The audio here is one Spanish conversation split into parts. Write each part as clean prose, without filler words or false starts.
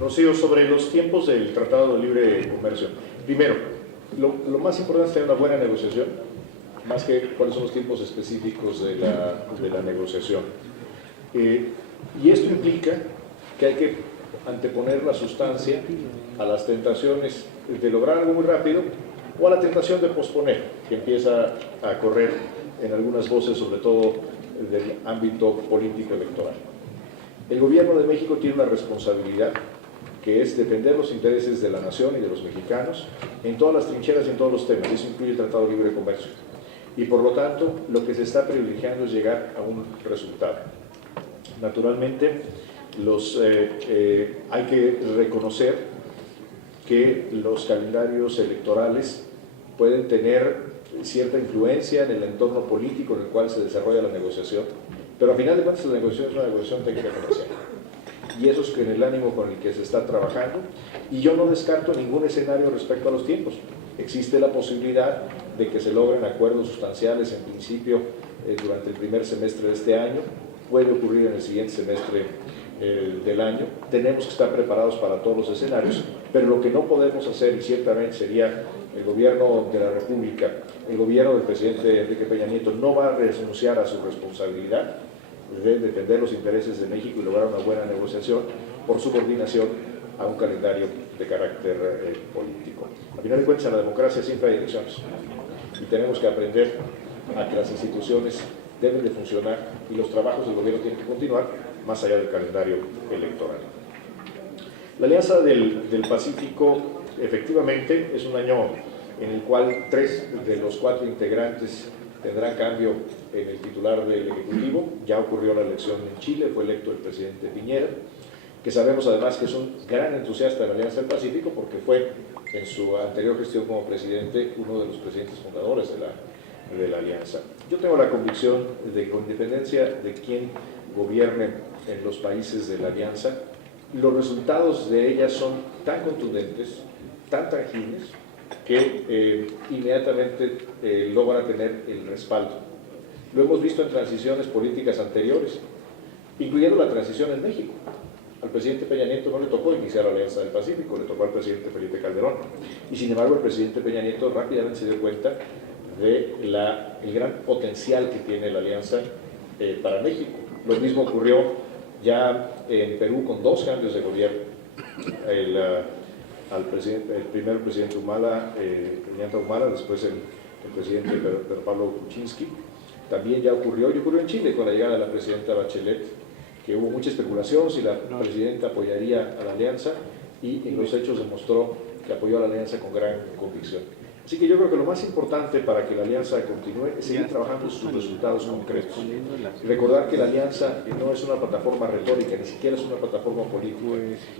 Rocío, sobre los tiempos del Tratado de Libre Comercio. Primero, lo más importante es tener una buena negociación, más que cuáles son los tiempos específicos de la negociación. Y esto implica que hay que anteponer la sustancia a las tentaciones de lograr algo muy rápido o a la tentación de posponer, que empieza a correr en algunas voces, sobre todo del ámbito político electoral. El gobierno de México tiene una responsabilidad que es defender los intereses de la nación y de los mexicanos en todas las trincheras y en todos los temas. Eso incluye el Tratado de Libre Comercio. Y por lo tanto, lo que se está privilegiando es llegar a un resultado. Naturalmente, hay que reconocer que los calendarios electorales pueden tener cierta influencia en el entorno político en el cual se desarrolla la negociación, pero al final de cuentas la negociación es una negociación técnica comercial. Y eso es en el ánimo con el que se está trabajando, y yo no descarto ningún escenario respecto a los tiempos. Existe la posibilidad de que se logren acuerdos sustanciales en principio durante el primer semestre de este año, puede ocurrir en el siguiente semestre del año. Tenemos que estar preparados para todos los escenarios, pero lo que no podemos hacer, y ciertamente sería el gobierno de la República, el gobierno del presidente Enrique Peña Nieto, no va a renunciar a su responsabilidad de defender los intereses de México y lograr una buena negociación por subordinación a un calendario de carácter político. Al final de cuentas, en la democracia siempre hay elecciones y tenemos que aprender a que las instituciones deben de funcionar y los trabajos del gobierno tienen que continuar más allá del calendario electoral. La Alianza del Pacífico efectivamente es un año en el cual 3 de los 4 integrantes tendrán cambio en el titular del Ejecutivo. Ya ocurrió la elección en Chile, fue electo el presidente Piñera, que sabemos además que es un gran entusiasta de la Alianza del Pacífico porque fue en su anterior gestión como presidente uno de los presidentes fundadores de la Alianza. Yo tengo la convicción de que con independencia de quién gobierne en los países de la Alianza, los resultados de ella son tan contundentes, tan tangibles, que inmediatamente logra tener el respaldo. Lo hemos visto en transiciones políticas anteriores, incluyendo la transición en México. Al presidente Peña Nieto no le tocó iniciar la Alianza del Pacífico, le tocó al presidente Felipe Calderón. Y sin embargo, el presidente Peña Nieto rápidamente se dio cuenta de el gran potencial que tiene la Alianza para México. Lo mismo ocurrió ya en Perú con 2 cambios de gobierno. El primer presidente Humala, Humala, después el presidente Pedro Pablo Kuczynski. También ya ocurrió en Chile con la llegada de la presidenta Bachelet, que hubo mucha especulación si la presidenta apoyaría a la alianza, y en los hechos demostró que apoyó a la alianza con gran convicción. Así que yo creo que lo más importante para que la alianza continúe es seguir trabajando sus resultados concretos. Recordar que la alianza no es una plataforma retórica, ni siquiera es una plataforma política,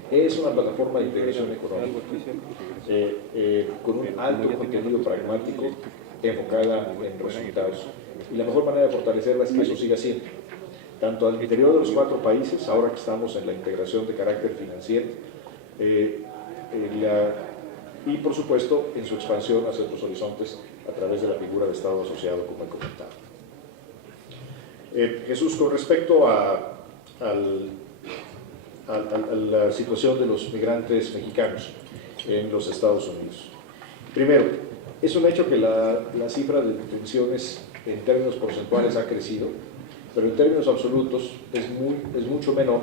es una plataforma de integración económica, con un alto contenido pragmático enfocada en resultados. Y la mejor manera de fortalecerla es que eso siga siendo, tanto al interior de los 4 países, ahora que estamos en la integración de carácter financiero, y por supuesto en su expansión hacia otros horizontes a través de la figura de Estado asociado, como he comentado. Jesús, con respecto a la situación de los migrantes mexicanos en los Estados Unidos. Primero, es un hecho que la cifra de detenciones en términos porcentuales ha crecido, pero en términos absolutos es mucho menor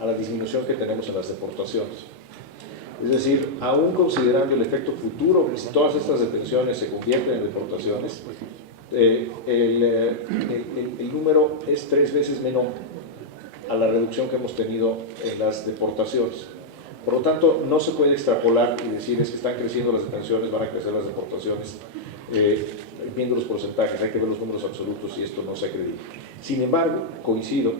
a la disminución que tenemos en las deportaciones. Es decir, aún considerando el efecto futuro, que si todas estas detenciones se convierten en deportaciones, el número es 3 veces menor a la reducción que hemos tenido en las deportaciones. Por lo tanto, no se puede extrapolar y decir es que están creciendo las detenciones, van a crecer las deportaciones, viendo los porcentajes. Hay que ver los números absolutos y esto no se acredita. Sin embargo, coincido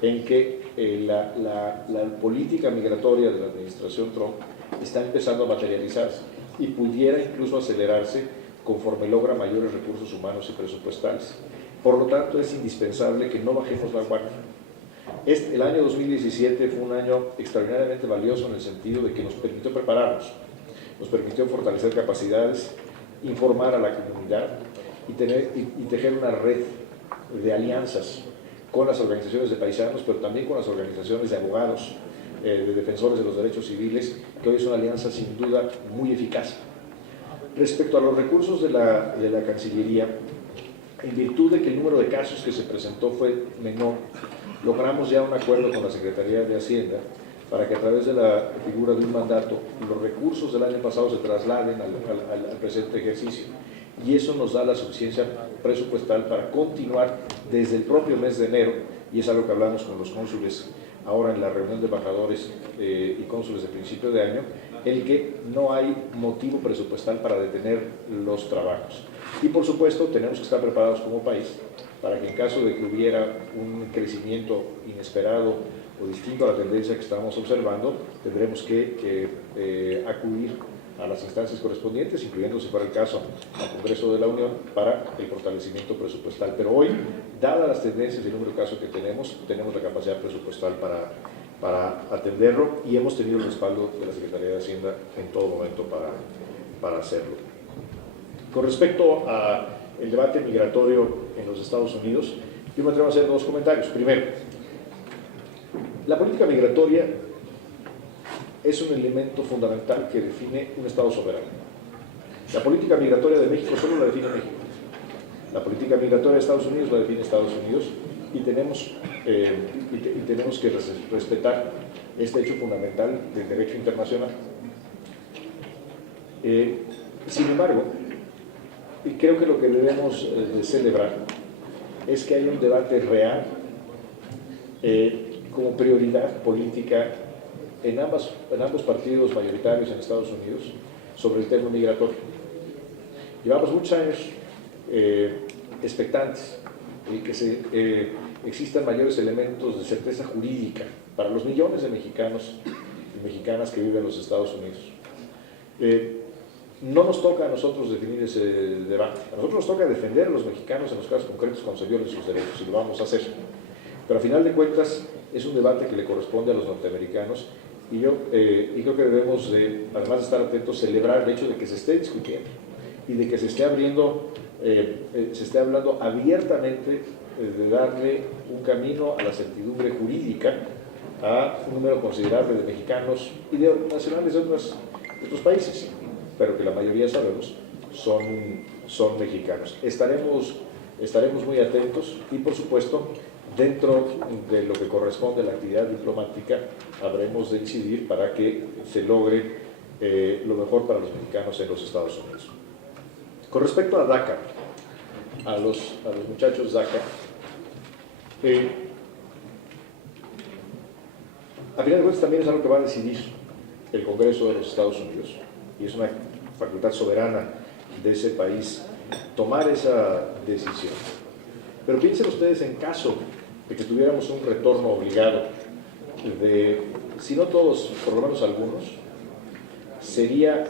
en que la política migratoria de la administración Trump está empezando a materializarse y pudiera incluso acelerarse conforme logra mayores recursos humanos y presupuestales. Por lo tanto, es indispensable que no bajemos la guardia. El año 2017 fue un año extraordinariamente valioso en el sentido de que nos permitió prepararnos, nos permitió fortalecer capacidades, informar a la comunidad y tejer una red de alianzas con las organizaciones de paisanos, pero también con las organizaciones de abogados de defensores de los derechos civiles, que hoy es una alianza sin duda muy eficaz. Respecto a los recursos de la Cancillería, en virtud de que el número de casos que se presentó fue menor, logramos ya un acuerdo con la Secretaría de Hacienda para que a través de la figura de un mandato los recursos del año pasado se trasladen al presente ejercicio. Y eso nos da la suficiencia presupuestal para continuar desde el propio mes de enero, y es algo que hablamos con los cónsules ahora en la reunión de embajadores y cónsules de principio de año, el que no hay motivo presupuestal para detener los trabajos. Y por supuesto tenemos que estar preparados como país para que en caso de que hubiera un crecimiento inesperado o distinto a la tendencia que estamos observando, tendremos que acudir a las instancias correspondientes, incluyendo, si fuera el caso, al Congreso de la Unión, para el fortalecimiento presupuestal. Pero hoy, dadas las tendencias y el número de casos que tenemos la capacidad presupuestal para atenderlo, y hemos tenido el respaldo de la Secretaría de Hacienda en todo momento para hacerlo. Con respecto al debate migratorio en los Estados Unidos, yo me atrevo a hacer dos comentarios. Primero, la política migratoria es un elemento fundamental que define un Estado soberano. La política migratoria de México solo la define México. La política migratoria de Estados Unidos la define Estados Unidos, y tenemos que respetar este hecho fundamental del derecho internacional. Sin embargo, creo que lo que debemos de celebrar es que hay un debate real como prioridad política en ambos partidos mayoritarios en Estados Unidos sobre el tema migratorio. Llevamos muchos años expectantes de que existan mayores elementos de certeza jurídica para los millones de mexicanos y mexicanas que viven en los Estados Unidos. No nos toca a nosotros definir ese debate. A nosotros nos toca defender a los mexicanos en los casos concretos cuando se violen sus derechos, y lo vamos a hacer. Pero a final de cuentas es un debate que le corresponde a los norteamericanos, y creo que debemos, además de estar atentos, celebrar el hecho de que se esté discutiendo y de que se esté hablando abiertamente de darle un camino a la certidumbre jurídica a un número considerable de mexicanos y de nacionales de otros países, pero que la mayoría, sabemos, son mexicanos. Estaremos muy atentos y, por supuesto, dentro de lo que corresponde a la actividad diplomática, habremos de incidir para que se logre lo mejor para los mexicanos en los Estados Unidos. Con respecto a DACA, a los muchachos DACA, a final de cuentas también es algo que va a decidir el Congreso de los Estados Unidos, y es una facultad soberana de ese país tomar esa decisión. Pero piensen ustedes, en caso de que tuviéramos un retorno obligado de, si no todos, por lo menos algunos, sería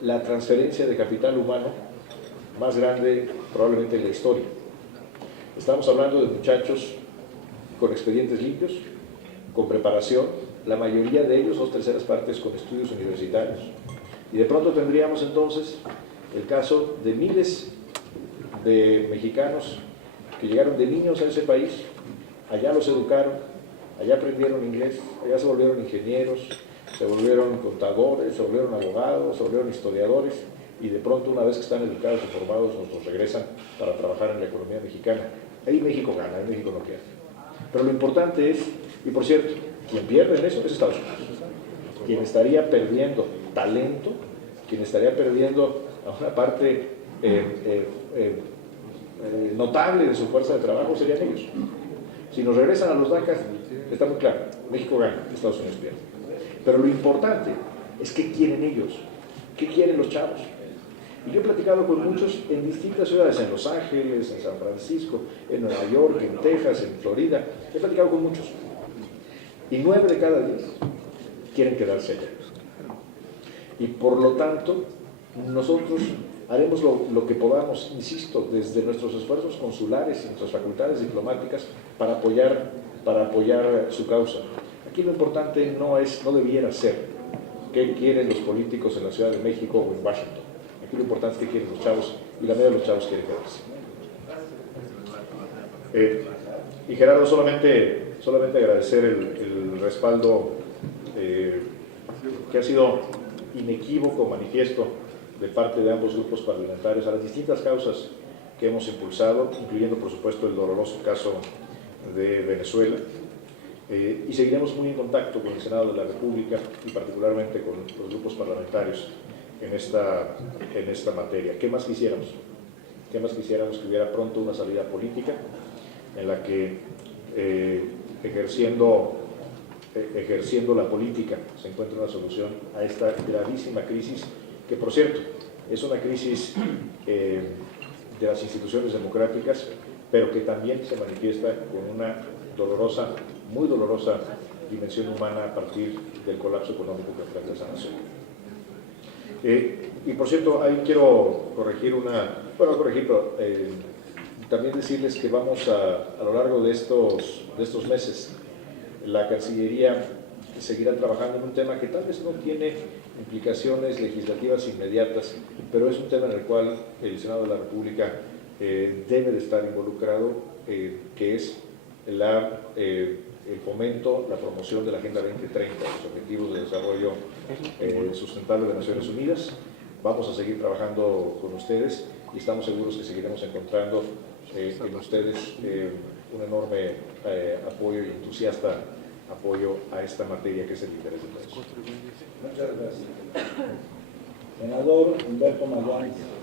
la transferencia de capital humano más grande probablemente en la historia. Estamos hablando de muchachos con expedientes limpios, con preparación, la mayoría de ellos, 2/3 partes, con estudios universitarios, y de pronto tendríamos entonces el caso de miles de mexicanos que llegaron de niños a ese país, allá los educaron, allá aprendieron inglés, allá se volvieron ingenieros, se volvieron contadores, se volvieron abogados, se volvieron historiadores, y de pronto, una vez que están educados y formados, nos regresan para trabajar en la economía mexicana. Ahí México gana, ahí México no pierde. Pero lo importante es, y por cierto, quien pierde en eso es Estados Unidos. Quien estaría perdiendo talento, quien estaría perdiendo a una parte notable de su fuerza de trabajo serían ellos. Si nos regresan a los DACA, está muy claro, México gana, Estados Unidos pierde. Pero lo importante es qué quieren ellos, qué quieren los chavos. Y yo he platicado con muchos en distintas ciudades, en Los Ángeles, en San Francisco, en Nueva York, en Texas, en Florida. He platicado con muchos. Y 9 de cada 10 quieren quedarse allá. Y por lo tanto, nosotros haremos lo que podamos, insisto, desde nuestros esfuerzos consulares y nuestras facultades diplomáticas para apoyar su causa. Aquí lo importante no debiera ser qué quieren los políticos en la Ciudad de México o en Washington. Aquí lo importante es qué quieren los chavos, y la mayoría de los chavos quieren quedarse. Y Gerardo, solamente solamente agradecer el respaldo que ha sido inequívoco, manifiesto de parte de ambos grupos parlamentarios a las distintas causas que hemos impulsado, incluyendo por supuesto el doloroso caso de Venezuela. Y seguiremos muy en contacto con el Senado de la República y particularmente con los grupos parlamentarios en esta materia. ¿Qué más quisiéramos? ¿Qué más quisiéramos? Que hubiera pronto una salida política en la que ejerciendo la política se encuentre una solución a esta gravísima crisis, que por cierto es una crisis de las instituciones democráticas, pero que también se manifiesta con una dolorosa, muy dolorosa dimensión humana a partir del colapso económico que enfrenta esa nación. Y por cierto, ahí quiero corregir también decirles que vamos a lo largo de estos meses, la Cancillería seguirá trabajando en un tema que tal vez no tiene implicaciones legislativas inmediatas, pero es un tema en el cual el Senado de la República debe de estar involucrado, que es el fomento, la promoción de la Agenda 2030, los Objetivos de Desarrollo Sustentable de Naciones Unidas. Vamos a seguir trabajando con ustedes y estamos seguros que seguiremos encontrando en ustedes un enorme apoyo y entusiasta apoyo a esta materia que es el interés de todos. Muchas gracias. Senador Humberto Magallanes.